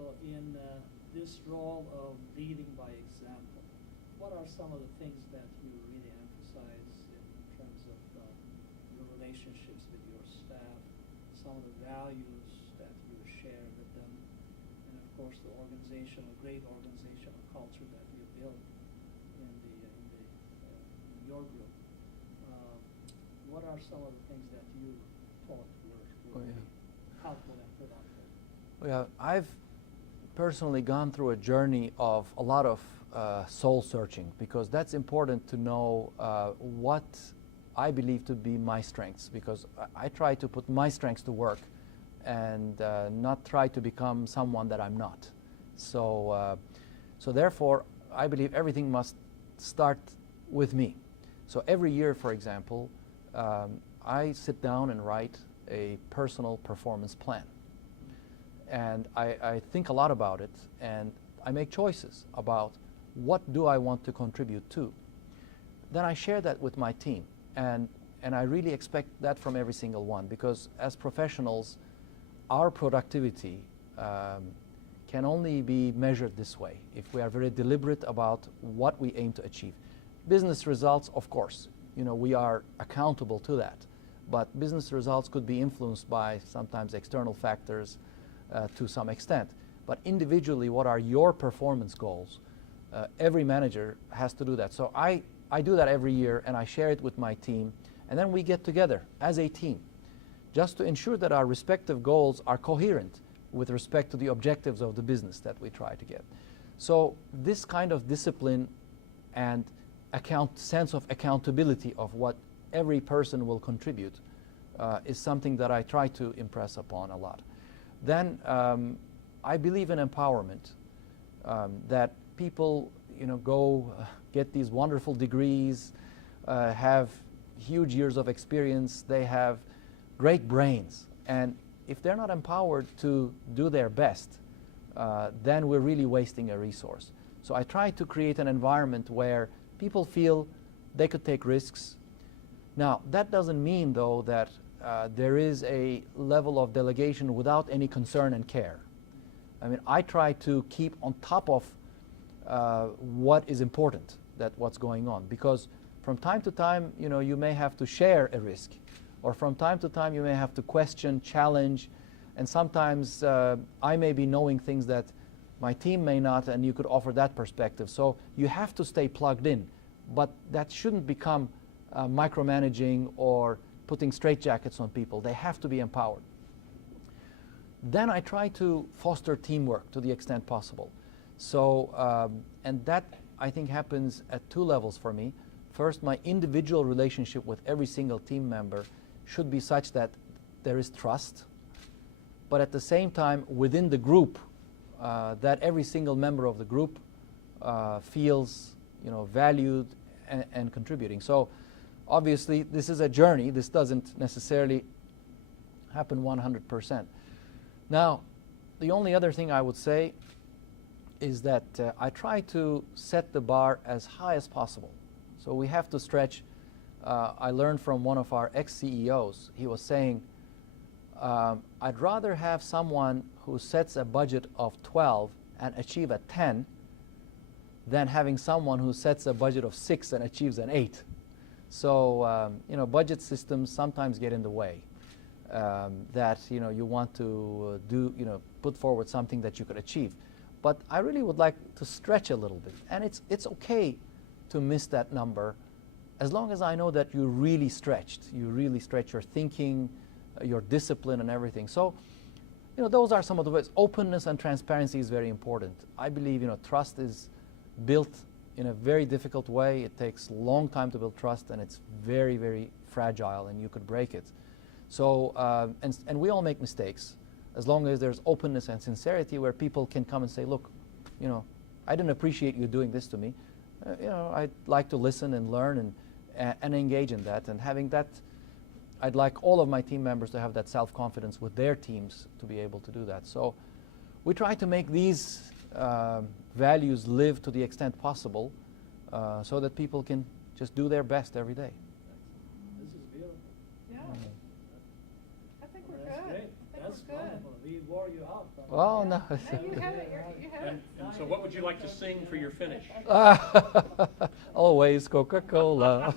So in this role of leading by example, what are some of the things that you really emphasize in terms of your relationships with your staff, some of the values that you share with them, and of course the organizational, great organizational culture that you built in your group? What are some of the things that you thought were helpful and productive? Well, I've personally gone through a journey of a lot of soul searching, because that's important to know what I believe to be my strengths, because I try to put my strengths to work and not try to become someone that I'm not. So therefore, I believe everything must start with me. So every year, for example, I sit down and write a personal performance plan. And I think a lot about it, and I make choices about what do I want to contribute to. Then I share that with my team, and I really expect that from every single one, because as professionals, our productivity can only be measured this way if we are very deliberate about what we aim to achieve. Business results, of course, we are accountable to that, but business results could be influenced by sometimes external factors to some extent. But individually, what are your performance goals? Every manager has to do that. So I do that every year, and I share it with my team, and then we get together as a team just to ensure that our respective goals are coherent with respect to the objectives of the business that we try to get. So this kind of discipline and sense of accountability of what every person will contribute is something that I try to impress upon a lot. Then I believe in empowerment, that people go get these wonderful degrees, have huge years of experience, they have great brains, and if they're not empowered to do their best, then we're really wasting a resource. So I try to create an environment where people feel they could take risks. Now, that doesn't mean, though, that there is a level of delegation without any concern and care. I mean, I try to keep on top of what is important, what's going on, because from time to time, you may have to share a risk, or from time to time you may have to question, challenge, and sometimes I may be knowing things that my team may not, and you could offer that perspective. So you have to stay plugged in, but that shouldn't become micromanaging or putting straitjackets on people. They have to be empowered. Then I try to foster teamwork to the extent possible. So, and that I think happens at two levels for me. First, my individual relationship with every single team member should be such that there is trust, but at the same time within the group, that every single member of the group feels valued and contributing. So obviously this is a journey. This doesn't necessarily happen 100%. Now, the only other thing I would say is that I try to set the bar as high as possible. So we have to stretch. I learned from one of our ex-CEOs. He was saying, I'd rather have someone who sets a budget of 12 and achieve a 10 than having someone who sets a budget of 6 and achieves an 8. So, budget systems sometimes get in the way. That you want to put forward something that you could achieve. But I really would like to stretch a little bit, and it's okay to miss that number, as long as I know that you really stretched. You really stretch your thinking, your discipline, and everything. So, those are some of the ways. Openness and transparency is very important. I believe trust is built in a very difficult way. It takes a long time to build trust, and it's very, very fragile, and you could break it. So, and we all make mistakes. As long as there's openness and sincerity, where people can come and say, look, I didn't appreciate you doing this to me. I'd like to listen and learn and engage in that. And having that, I'd like all of my team members to have that self-confidence with their teams to be able to do that. So we try to make these values live to the extent possible, so that people can just do their best every day. This is beautiful. Yeah. I think we're That's good. great. I think That's we're good. wonderful. wore you out. Oh, no. No, you have it. You have it. And so what would you like to sing for your finish? Always Coca-Cola.